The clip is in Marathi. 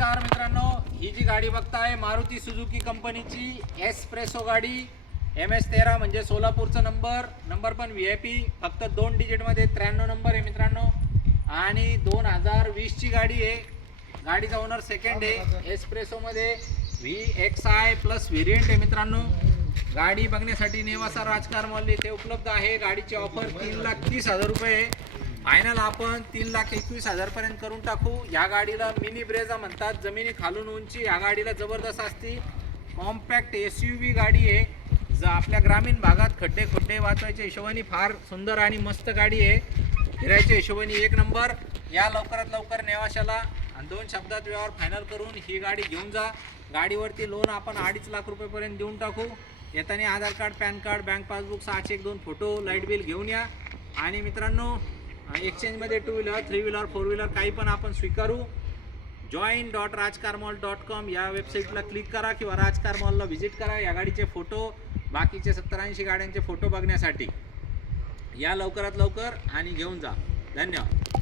नमस्कार मित्रांनो, ही जी गाडी बघताय मारुती सुझुकी कंपनीची एस्प्रेसो गाडी MS13 म्हणजे सोलापूरचा नंबर पण VIP, फक्त 2 डिजिटमध्ये 93 नंबर आहे मित्रांनो आणि 2020 ची गाडी आहे। गाडीचा ओनर सेकंड आहे। एस्प्रेसोमध्ये VXI प्लस व्हेरिएंट आहे मित्रांनो। गाडी बघण्यासाठी नेवासा राजकार मॉल येथे उपलब्ध आहे। गाडीची ऑफर 3,30,000 रुपये आहे। फायनल आपण 3,21,000 पर्यंत करून टाकू। या गाडीला मिनी ब्रेझा म्हणतात, जमिनी खालून उंची या गाडीला जबरदस्त असते। कॉम्पॅक्ट SUV गाडी आहे। आपल्या ग्रामीण भागात खड्डे वाचवायच्या हिशोबाने फार सुंदर आणि मस्त गाडी आहे। फिरायच्या हिशोबाने एक नंबर। या लवकरात लवकर नेवाशाला आणि 2 शब्दात व्यवहार फायनल करून ही गाडी घेऊन जा। गाडीवरती लोन आपण 2.5 लाख रुपयेपर्यंत देऊन टाकू। येताना Aadhaar card, PAN card, bank passbook, 6 1 2 photo, light bill घेऊन या। आणि मित्रांनो, एक्सचेंजमध्ये 2 व्हीलर, 3 व्हीलर, 4 व्हीलर काही पण आपण स्वीकारू। join.rajkarmall.com या वेबसाईटला क्लिक करा किंवा राजकार मॉलला व्हिजिट करा। या गाडीचे फोटो, बाकीचे 70-80 गाड्यांचे फोटो बघण्यासाठी या लवकरात लवकर आणि घेऊन जा। धन्यवाद।